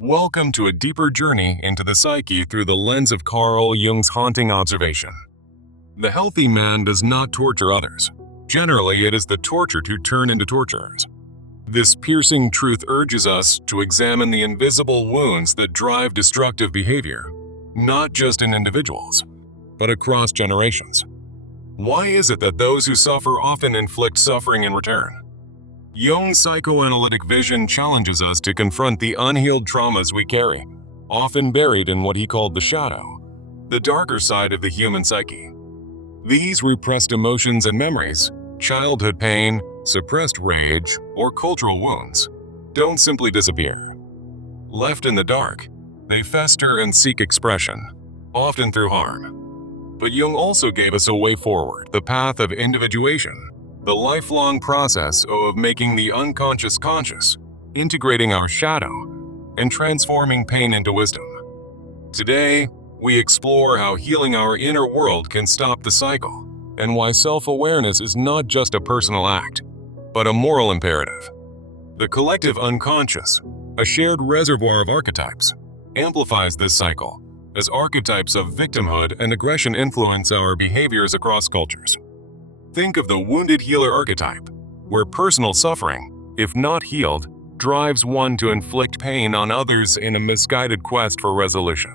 Welcome to a deeper journey into the psyche through the lens of Carl Jung's haunting observation. The healthy man does not torture others. Generally, it is the tortured who turn into torturers. This piercing truth urges us to examine the invisible wounds that drive destructive behavior, not just in individuals, but across generations. Why is it that those who suffer often inflict suffering in return? Jung's psychoanalytic vision challenges us to confront the unhealed traumas we carry, often buried in what he called the shadow, the darker side of the human psyche. These repressed emotions and memories, childhood pain, suppressed rage, or cultural wounds, don't simply disappear. Left in the dark, they fester and seek expression, often through harm. But Jung also gave us a way forward, the path of individuation, the lifelong process of making the unconscious conscious, integrating our shadow, and transforming pain into wisdom. Today, we explore how healing our inner world can stop the cycle, and why self-awareness is not just a personal act, but a moral imperative. The collective unconscious, a shared reservoir of archetypes, amplifies this cycle, as archetypes of victimhood and aggression influence our behaviors across cultures. Think of the wounded healer archetype, where personal suffering, if not healed, drives one to inflict pain on others in a misguided quest for resolution.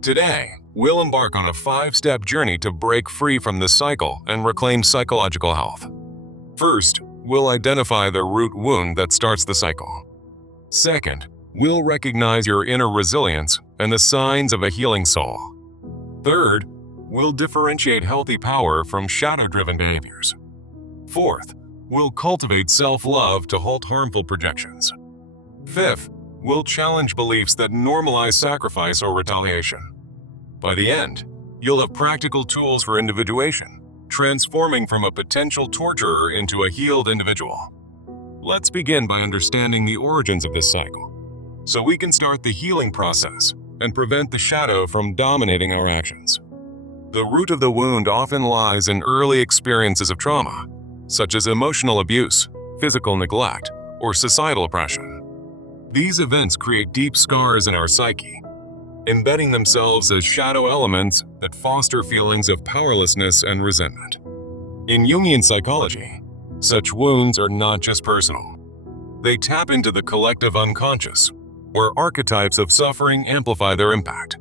Today, we'll embark on a 5-step journey to break free from this cycle and reclaim psychological health. First, we'll identify the root wound that starts the cycle. Second, we'll recognize your inner resilience and the signs of a healing soul. Third, we'll differentiate healthy power from shadow-driven behaviors. Fourth, we'll cultivate self-love to halt harmful projections. Fifth, we'll challenge beliefs that normalize sacrifice or retaliation. By the end, you'll have practical tools for individuation, transforming from a potential torturer into a healed individual. Let's begin by understanding the origins of this cycle, so we can start the healing process and prevent the shadow from dominating our actions. The root of the wound often lies in early experiences of trauma, such as emotional abuse, physical neglect, or societal oppression. These events create deep scars in our psyche, embedding themselves as shadow elements that foster feelings of powerlessness and resentment. In Jungian psychology, such wounds are not just personal. They tap into the collective unconscious, where archetypes of suffering amplify their impact.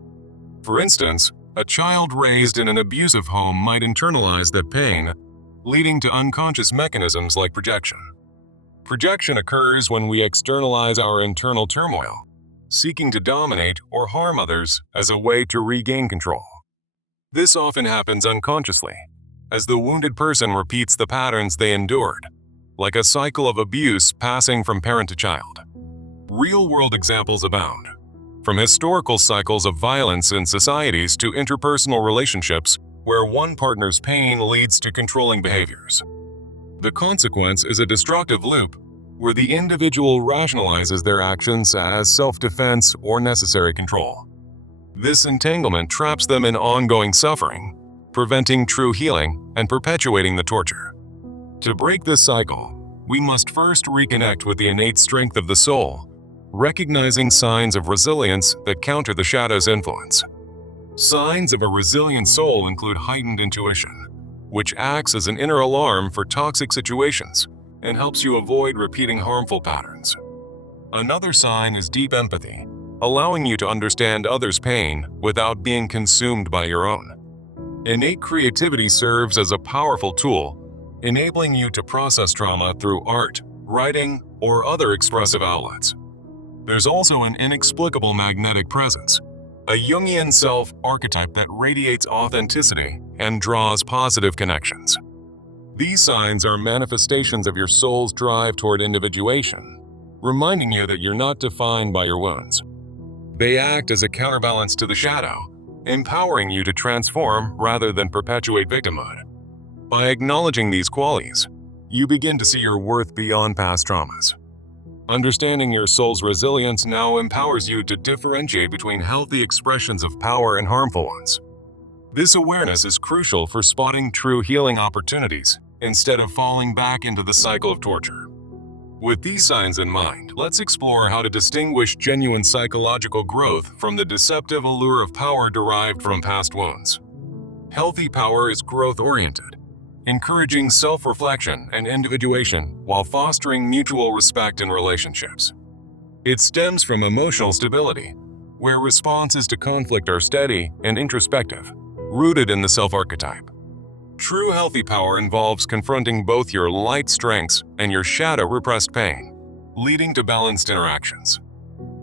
For instance, a child raised in an abusive home might internalize that pain, leading to unconscious mechanisms like projection. Projection occurs when we externalize our internal turmoil, seeking to dominate or harm others as a way to regain control. This often happens unconsciously, as the wounded person repeats the patterns they endured, like a cycle of abuse passing from parent to child. Real-world examples abound, from historical cycles of violence in societies to interpersonal relationships where one partner's pain leads to controlling behaviors. The consequence is a destructive loop where the individual rationalizes their actions as self-defense or necessary control. This entanglement traps them in ongoing suffering, preventing true healing and perpetuating the torture. To break this cycle, we must first reconnect with the innate strength of the soul, recognizing signs of resilience that counter the shadow's influence. Signs of a resilient soul include heightened intuition, which acts as an inner alarm for toxic situations and helps you avoid repeating harmful patterns. Another sign is deep empathy, allowing you to understand others' pain without being consumed by your own. Innate creativity serves as a powerful tool, enabling you to process trauma through art, writing, or other expressive outlets. There's also an inexplicable magnetic presence, a Jungian self archetype that radiates authenticity and draws positive connections. These signs are manifestations of your soul's drive toward individuation, reminding you that you're not defined by your wounds. They act as a counterbalance to the shadow, empowering you to transform rather than perpetuate victimhood. By acknowledging these qualities, you begin to see your worth beyond past traumas. Understanding your soul's resilience now empowers you to differentiate between healthy expressions of power and harmful ones. This awareness is crucial for spotting true healing opportunities instead of falling back into the cycle of torture. With these signs in mind, let's explore how to distinguish genuine psychological growth from the deceptive allure of power derived from past wounds. Healthy power is growth-oriented, encouraging self-reflection and individuation while fostering mutual respect in relationships. It stems from emotional stability, where responses to conflict are steady and introspective, rooted in the self-archetype. True healthy power involves confronting both your light strengths and your shadow repressed pain, leading to balanced interactions.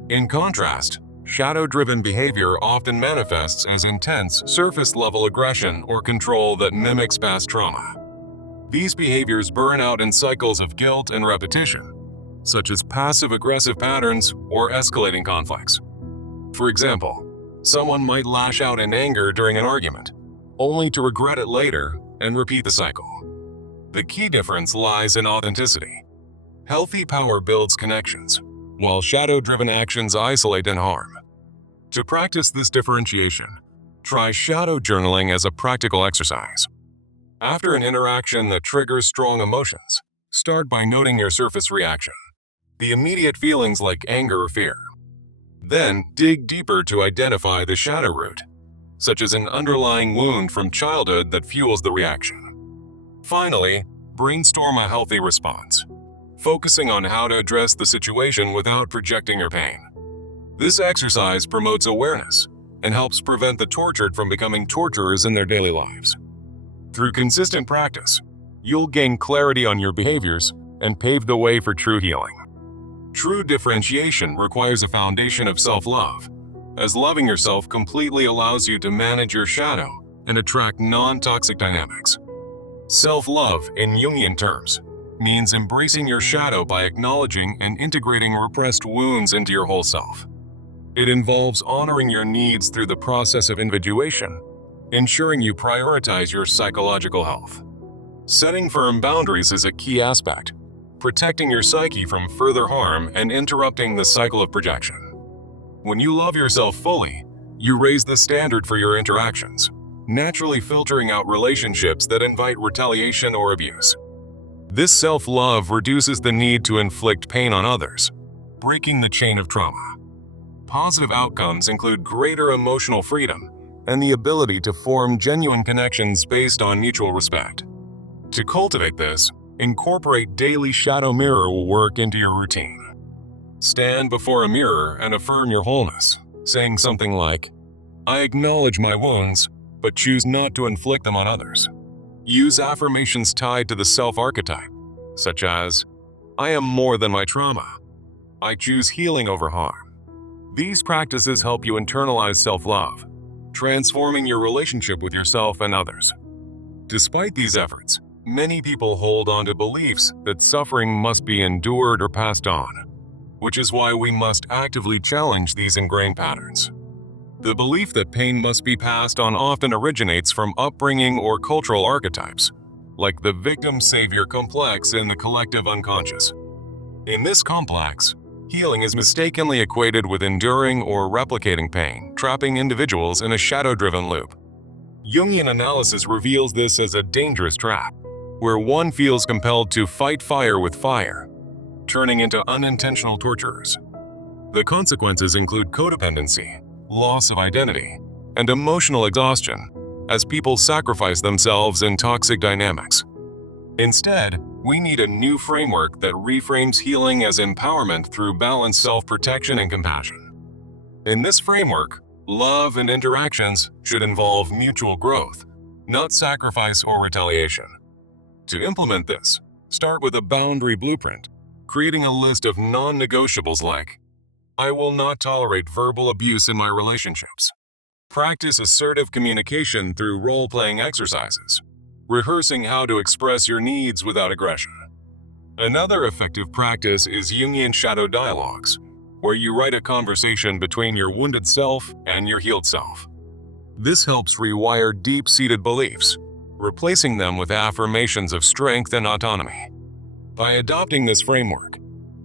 In contrast, shadow-driven behavior often manifests as intense, surface-level aggression or control that mimics past trauma. These behaviors burn out in cycles of guilt and repetition, such as passive-aggressive patterns or escalating conflicts. For example, someone might lash out in anger during an argument, only to regret it later and repeat the cycle. The key difference lies in authenticity. Healthy power builds connections, while shadow-driven actions isolate and harm. To practice this differentiation, try shadow journaling as a practical exercise. After an interaction that triggers strong emotions, start by noting your surface reaction, the immediate feelings like anger or fear. Then, dig deeper to identify the shadow root, such as an underlying wound from childhood that fuels the reaction. Finally, brainstorm a healthy response, focusing on how to address the situation without projecting your pain. This exercise promotes awareness and helps prevent the tortured from becoming torturers in their daily lives. Through consistent practice, you'll gain clarity on your behaviors and pave the way for true healing. True differentiation requires a foundation of self-love, as loving yourself completely allows you to manage your shadow and attract non-toxic dynamics. Self-love, in Jungian terms, means embracing your shadow by acknowledging and integrating repressed wounds into your whole self. It involves honoring your needs through the process of individuation, ensuring you prioritize your psychological health. Setting firm boundaries is a key aspect, protecting your psyche from further harm and interrupting the cycle of projection. When you love yourself fully, you raise the standard for your interactions, naturally filtering out relationships that invite retaliation or abuse. This self-love reduces the need to inflict pain on others, breaking the chain of trauma. Positive outcomes include greater emotional freedom and the ability to form genuine connections based on mutual respect. To cultivate this, incorporate daily shadow mirror work into your routine. Stand before a mirror and affirm your wholeness, saying something like, "I acknowledge my wounds, but choose not to inflict them on others." Use affirmations tied to the self-archetype, such as, "I am more than my trauma. I choose healing over harm." These practices help you internalize self-love, transforming your relationship with yourself and others. Despite these efforts, many people hold on to beliefs that suffering must be endured or passed on, which is why we must actively challenge these ingrained patterns. The belief that pain must be passed on often originates from upbringing or cultural archetypes, like the victim-savior complex in the collective unconscious. In this complex, healing is mistakenly equated with enduring or replicating pain, trapping individuals in a shadow-driven loop. Jungian analysis reveals this as a dangerous trap, where one feels compelled to fight fire with fire, turning into unintentional torturers. The consequences include codependency, loss of identity, and emotional exhaustion as people sacrifice themselves in toxic dynamics. Instead, we need a new framework that reframes healing as empowerment through balanced self-protection and compassion. In this framework, love and interactions should involve mutual growth, not sacrifice or retaliation. To implement this, start with a boundary blueprint, creating a list of non-negotiables like, "I will not tolerate verbal abuse in my relationships." Practice assertive communication through role-playing exercises, rehearsing how to express your needs without aggression. Another effective practice is Jungian shadow dialogues, where you write a conversation between your wounded self and your healed self. This helps rewire deep-seated beliefs, replacing them with affirmations of strength and autonomy. By adopting this framework,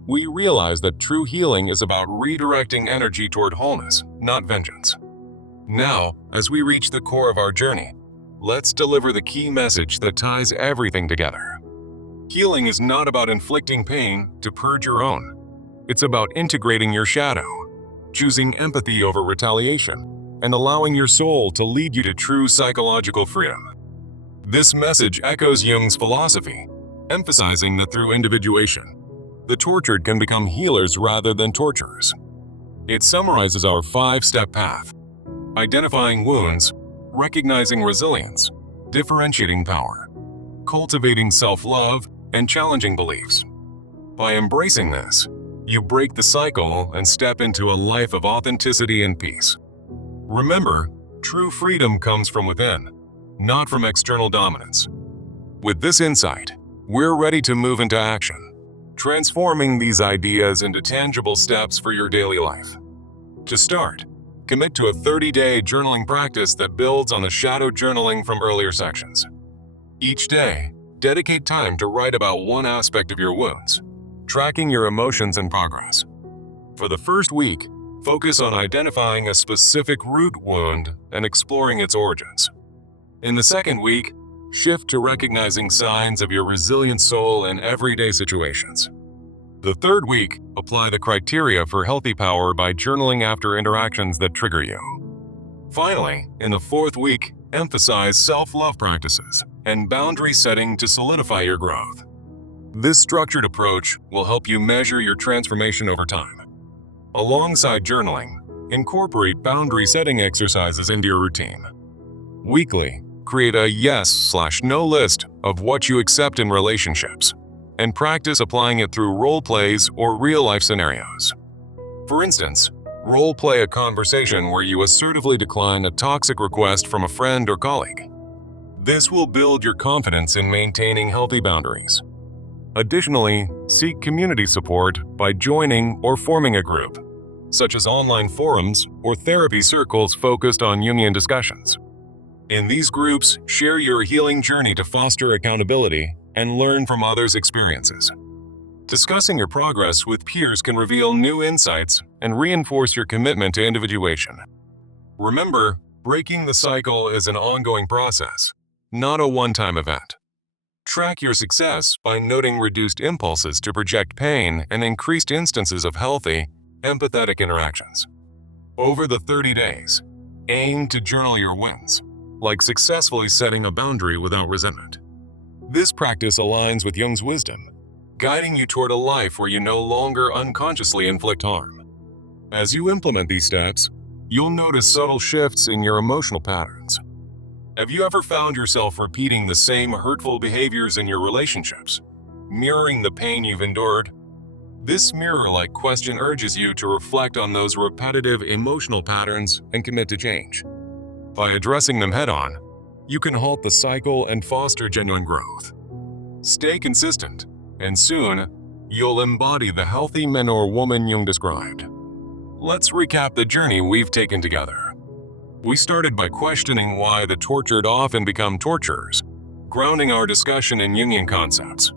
we realize that true healing is about redirecting energy toward wholeness, not vengeance. Now, as we reach the core of our journey, let's deliver the key message that ties everything together. Healing is not about inflicting pain to purge your own. It's about integrating your shadow, choosing empathy over retaliation, and allowing your soul to lead you to true psychological freedom. This message echoes Jung's philosophy, emphasizing that through individuation, the tortured can become healers rather than torturers. It summarizes our 5-step path: identifying wounds, recognizing resilience, differentiating power, cultivating self-love, and challenging beliefs. By embracing this, you break the cycle and step into a life of authenticity and peace. Remember, true freedom comes from within, not from external dominance. With this insight, we're ready to move into action, transforming these ideas into tangible steps for your daily life. To start, commit to a 30-day journaling practice that builds on the shadow journaling from earlier sections. Each day, dedicate time to write about one aspect of your wounds, tracking your emotions and progress. For the first week, focus on identifying a specific root wound and exploring its origins. In the second week, shift to recognizing signs of your resilient soul in everyday situations. The third week, apply the criteria for healthy power by journaling after interactions that trigger you. Finally, in the fourth week, emphasize self-love practices and boundary setting to solidify your growth. This structured approach will help you measure your transformation over time. Alongside journaling, incorporate boundary setting exercises into your routine. Weekly, create a yes/no list of what you accept in relationships, and practice applying it through role plays or real-life scenarios. For instance, role play a conversation where you assertively decline a toxic request from a friend or colleague. This will build your confidence in maintaining healthy boundaries. Additionally, seek community support by joining or forming a group, such as online forums or therapy circles focused on Jungian discussions. In these groups, share your healing journey to foster accountability and learn from others' experiences. Discussing your progress with peers can reveal new insights and reinforce your commitment to individuation. Remember, breaking the cycle is an ongoing process, not a one-time event. Track your success by noting reduced impulses to project pain and increased instances of healthy, empathetic interactions. Over the 30 days, aim to journal your wins, like successfully setting a boundary without resentment. This practice aligns with Jung's wisdom, guiding you toward a life where you no longer unconsciously inflict harm. As you implement these steps, you'll notice subtle shifts in your emotional patterns. Have you ever found yourself repeating the same hurtful behaviors in your relationships, mirroring the pain you've endured? This mirror-like question urges you to reflect on those repetitive emotional patterns and commit to change. By addressing them head-on, you can halt the cycle and foster genuine growth. Stay consistent, and soon, you'll embody the healthy man or woman Jung described. Let's recap the journey we've taken together. We started by questioning why the tortured often become torturers, grounding our discussion in Jungian concepts.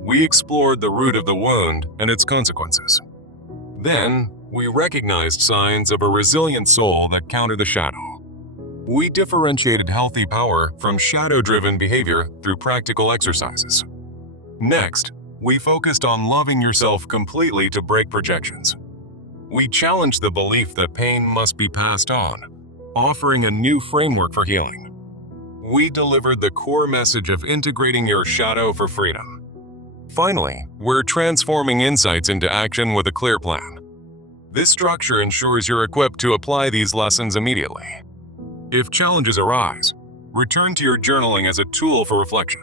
We explored the root of the wound and its consequences. Then, we recognized signs of a resilient soul that counter the shadow. We differentiated healthy power from shadow-driven behavior through practical exercises. Next, we focused on loving yourself completely to break projections. We challenged the belief that pain must be passed on, offering a new framework for healing. We delivered the core message of integrating your shadow for freedom. Finally, we're transforming insights into action with a clear plan. This structure ensures you're equipped to apply these lessons immediately. If challenges arise, return to your journaling as a tool for reflection.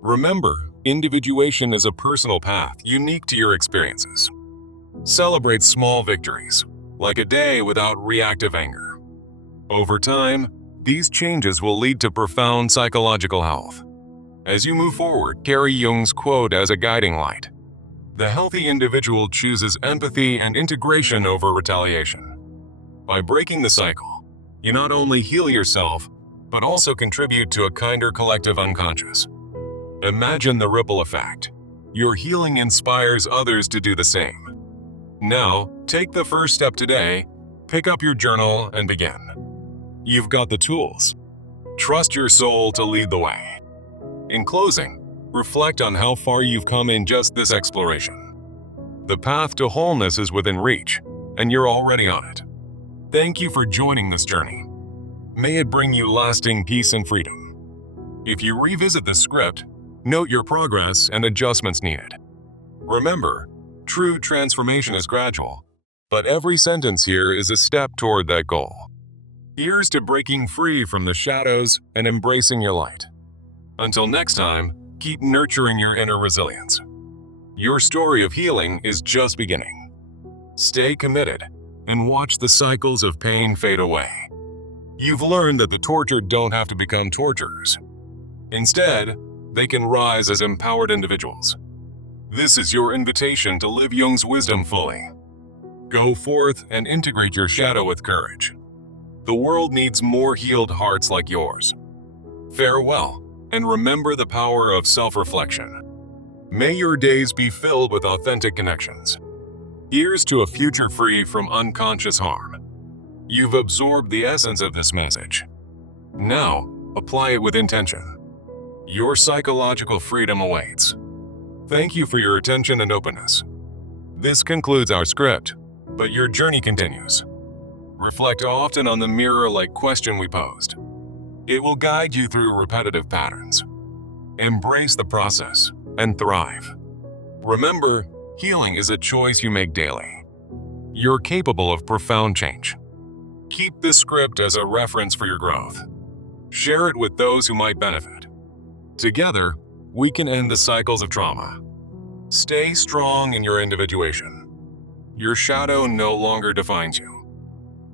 Remember, individuation is a personal path unique to your experiences. Celebrate small victories, like a day without reactive anger. Over time, these changes will lead to profound psychological health. As you move forward, carry Jung's quote as a guiding light. The healthy individual chooses empathy and integration over retaliation. By breaking the cycle, you not only heal yourself, but also contribute to a kinder collective unconscious. Imagine the ripple effect. Your healing inspires others to do the same. Now, take the first step today, pick up your journal and begin. You've got the tools. Trust your soul to lead the way. In closing, Reflect on how far you've come in just this exploration. The path to wholeness is within reach, and you're already on it. Thank you for joining this journey. May it bring you lasting peace and freedom. If you revisit the script, note your progress and adjustments needed. Remember, true transformation is gradual, but every sentence here is a step toward that goal. Here's to breaking free from the shadows and embracing your light. Until next time, keep nurturing your inner resilience. Your story of healing is just beginning. Stay committed and watch the cycles of pain fade away. You've learned that the tortured don't have to become torturers. Instead, they can rise as empowered individuals. This is your invitation to live Jung's wisdom fully. Go forth and integrate your shadow with courage. The world needs more healed hearts like yours. Farewell, and remember the power of self-reflection. May your days be filled with authentic connections. Here's to a future free from unconscious harm. You've absorbed the essence of this message. Now, apply it with intention. Your psychological freedom awaits. Thank you for your attention and openness. This concludes our script, but your journey continues. Reflect often on the mirror-like question we posed. It will guide you through repetitive patterns. Embrace the process and thrive. Remember, healing is a choice you make daily. You're capable of profound change. Keep this script as a reference for your growth. Share it with those who might benefit. Together, we can end the cycles of trauma. Stay strong in your individuation. Your shadow no longer defines you.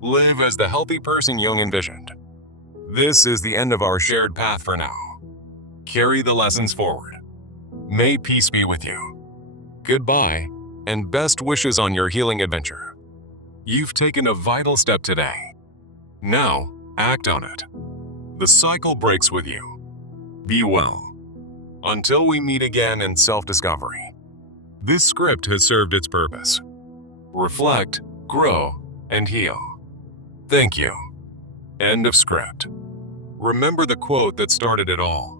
Live as the healthy person Jung envisioned. This is the end of our shared path for now. Carry the lessons forward. May peace be with you. Goodbye, and best wishes on your healing adventure. You've taken a vital step today. Now, act on it. The cycle breaks with you. Be well. Until we meet again in self-discovery. This script has served its purpose. Reflect, grow, and heal. Thank you. End of script. Remember the quote that started it all.